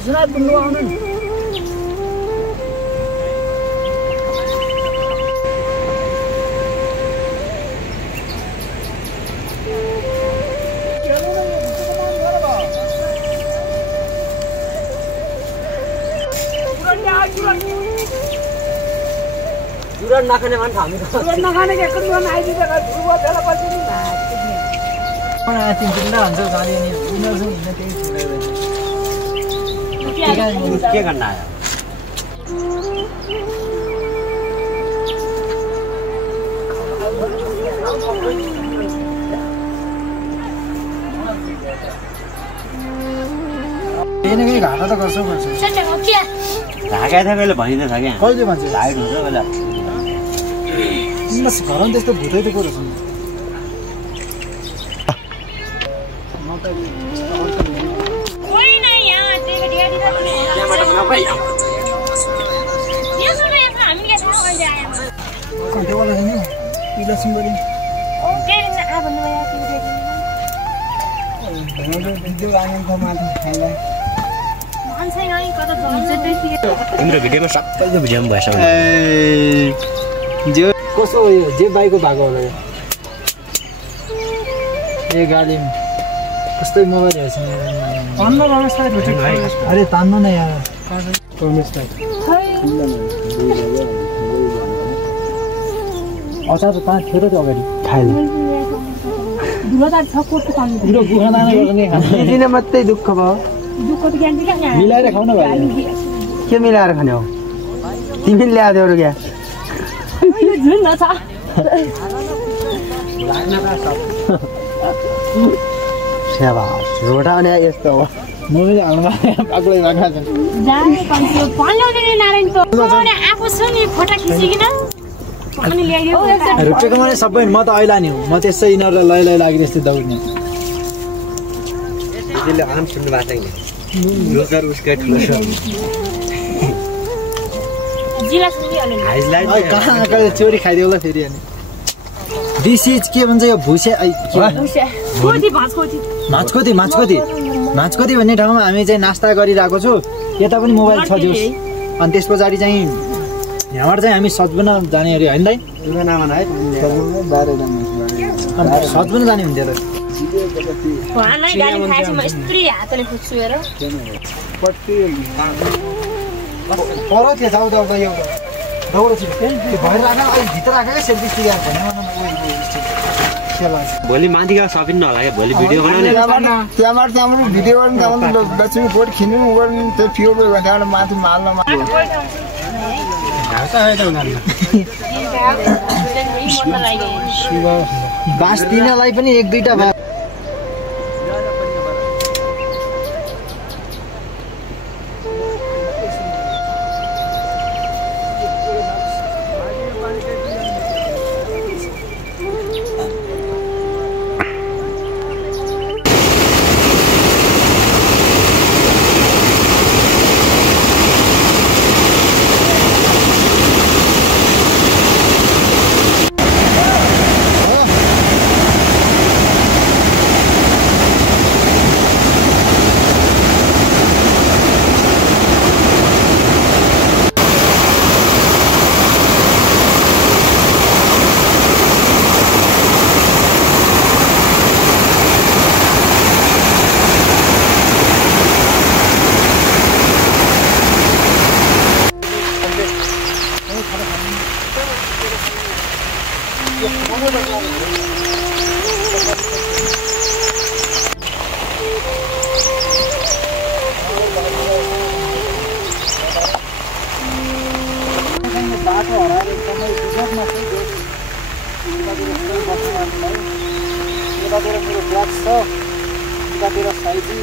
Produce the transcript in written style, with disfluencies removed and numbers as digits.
Surat penuanan. Surat nak kena mana kami? Surat nak kena ke kedua nak ini dah dua dalam pasal ini. Mana tinggal dah kali ini. Ini langsung ini क्या करना है ini के घाटा त गर्छौ गर्छौ ढाका था कहिले भनिन छ के कहिले भन्छ लाइट हुन्छ कहिले बस घरमा त्यस्तो भुतै त कुरा छ Contoh walau ini, bila sembari. Oke, nak apa nama ya video ini? Video angin kemana? Highlight. Makan saya angin kata jalan sedih. तिम्रो भिडियोमा सबै जो भिडियोमा भएछ जो कसो यो जे बाइकको भागो होला यो ए गाडी कस्तै मोबाइल हेर्छ तान्न रमेशलाई भेटेको अरे तान्न न यार रमेशलाई अचार त थियो त अगाडि खाइले दुःखदार छ कोटको काम पुरो गुहाना गर्ने दिने मात्रै दुःख भयो दुःख त ज्ञान दिन्छ मिलाएर खाउन भयो के मिलाएर खाने हो तिमीले ल्याएको थियौ क्या यो झुन न छ स्याबास रोटा भने यस्तो हो मैले हाल्नुमा पागलै भागा छ जाने कन्ट्रो पाल्ने नारायण त मैले आफू सुनि फोटो खिचिकिन अनि ल्याइदियो रुटेको मैले सबै म त अहिले नि म त्यसै यिनीहरूलाई लै लागि त्यस्तै दौड्ने त्यसले आम सुन्नु भएको छैन रोजगार उसकै ठुलो छ जिला सुनि अलि हाइलाइट कहाँ चोरी खाइदियो होला फेरि अनि दिस इज के भन्छ यो भुसे कोठी भाँचकोठी माछकोती भन्ने ठाउँमा हामी चाहिँ नास्ता गरिरहेको छु यता पनि मोबाइल छ जोस् अनि त्यस पछाडि चाहिँ यहाँबाट चाहिँ हामी सजबुन जाने अरे होइन दाइ सजबुन जाने हुन्थ्यो त मलाई गाली खाएपछि म स्त्री हातले फुक्छु हेर पर के जाऊ दाउ यो दौड छु भएर राख्न अहिले भित्र राखेकै सेल्फी स्टिक यार भोलि माथिका सपिन नहोला क्या भोलि भिडियो बनाउने त्यहाँबाट भिडियो गर्नु लक्ष्मी बोट खिच्नु गर्नु त्यो फ्युल त्यहाँबाट माथि माल्न बाँस दिनलाई पनि एक दुईटा भयो बाटो हराएर एकदमै यतातिर मेरो ब्याग छ, यतातिर साइजी,